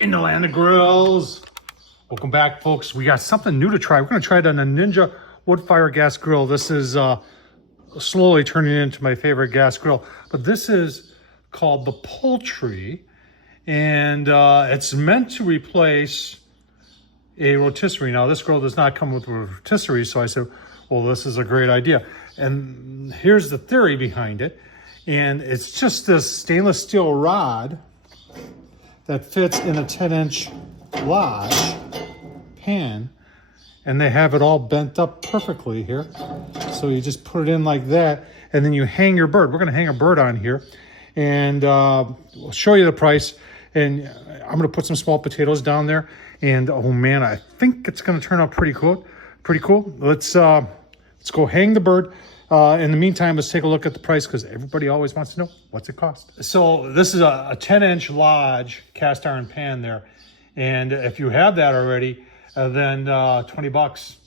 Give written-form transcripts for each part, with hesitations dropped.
In the land of grills. Welcome back, folks. We got something new to try. We're going to try it on a Ninja wood fire gas grill. This is slowly turning into my favorite gas grill. But this is called the PoulTree. And it's meant to replace a rotisserie. Now, this grill does not come with a rotisserie. So I said, well, this is a great idea. And here's the theory behind it. And it's just this stainless steel rod that fits in a 10-inch lodge pan, and they have it all bent up perfectly here. So you just put it in like that, and then you hang your bird. We're gonna hang a bird on here, and we'll show you the price. And I'm gonna put some small potatoes down there, and oh man, I think it's gonna turn out pretty cool. Pretty cool. Let's go hang the bird. In the meantime, let's take a look at the price, because everybody always wants to know what's it cost. So this is a 10-inch Lodge cast iron pan there. And if you have that already, then 20 bucks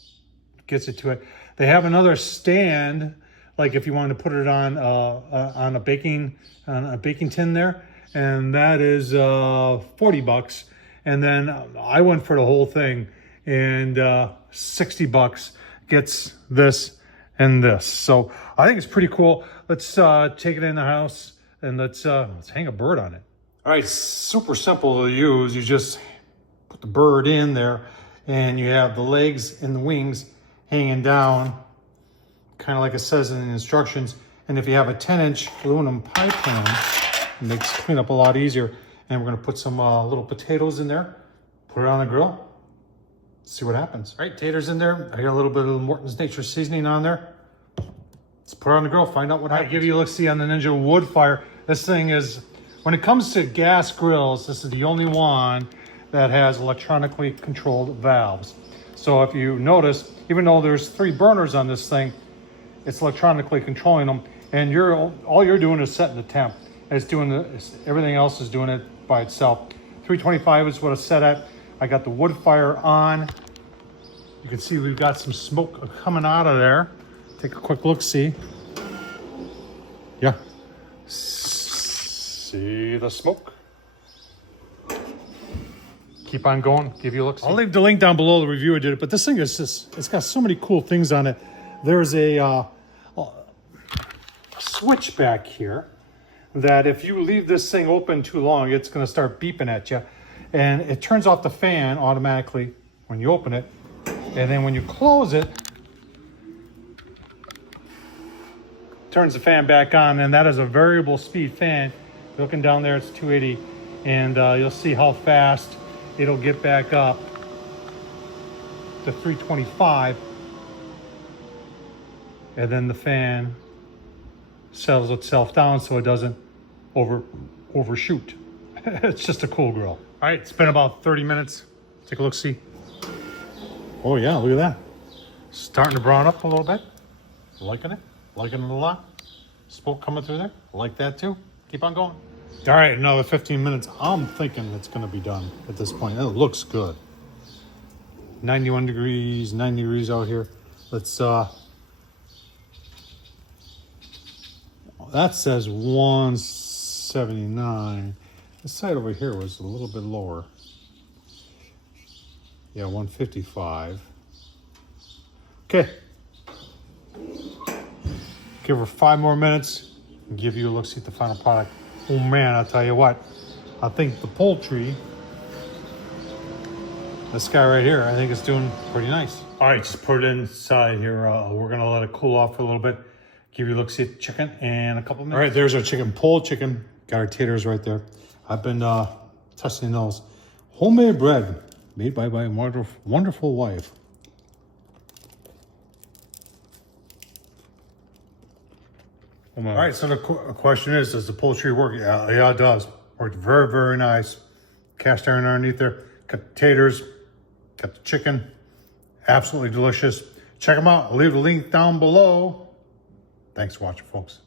gets it to it. They have another stand, like if you wanted to put it on a baking tin there, and that is 40 bucks. And then I went for the whole thing, and 60 bucks gets this and this. So I think it's pretty cool. Let's take it in the house, and let's hang a bird on it. All right, super simple to use. You just put the bird in there, and you have the legs and the wings hanging down, kind of like it says in the instructions. And if you have a 10-inch aluminum pie pan, it makes cleanup a lot easier. And we're gonna put some little potatoes in there, put it on the grill, see what happens. All right, taters in there. I got a little bit of Morton's Nature seasoning on there. Let's put it on the grill, find out what happens. Give you a look-see on the Ninja wood fire. This thing is, when it comes to gas grills, this is the only one that has electronically controlled valves. So if you notice, even though there's 3 burners on this thing, it's electronically controlling them, and all you're doing is setting the temp. It's doing everything else is doing it by itself. 325 is what it's set at. I got the wood fire on. You can see we've got some smoke coming out of there. Take a quick look, see. Yeah. See the smoke? Keep on going, give you a look. See. I'll leave the link down below, the review I did it, but this thing is just, it's got so many cool things on it. There's a switch back here that if you leave this thing open too long, it's gonna start beeping at you. And it turns off the fan automatically when you open it. And then when you close it, turns the fan back on, and that is a variable speed fan. Looking down there, it's 280, and you'll see how fast it'll get back up to 325. And then the fan settles itself down so it doesn't overshoot. It's just a cool grill. All right, it's been about 30 minutes. Take a look, see. Oh yeah, look at that. Starting to brown up a little bit. Liking it a lot. Smoke coming through there, like that too. Keep on going. All right, another 15 minutes. I'm thinking it's gonna be done at this point. It looks good. 91 degrees, 90 degrees out here. Let's, that says 179. This side over here was a little bit lower. Yeah, 155. Okay. Give her 5 more minutes and give you a look, see at the final product. Oh man, I'll tell you what. I think the PoulTree, this guy right here, I think it's doing pretty nice. All right, just put it inside here. We're gonna let it cool off for a little bit. Give you a look, see at the chicken in a couple minutes. All right, there's our chicken, pulled chicken. Got our taters right there. I've been testing those. Homemade bread made by my wonderful wife. All right, so the question is, does the PoulTree work? Yeah, it does. Worked very, very nice. Cast iron underneath there. Got the taters, got the chicken. Absolutely delicious. Check them out. I'll leave the link down below. Thanks for watching, folks.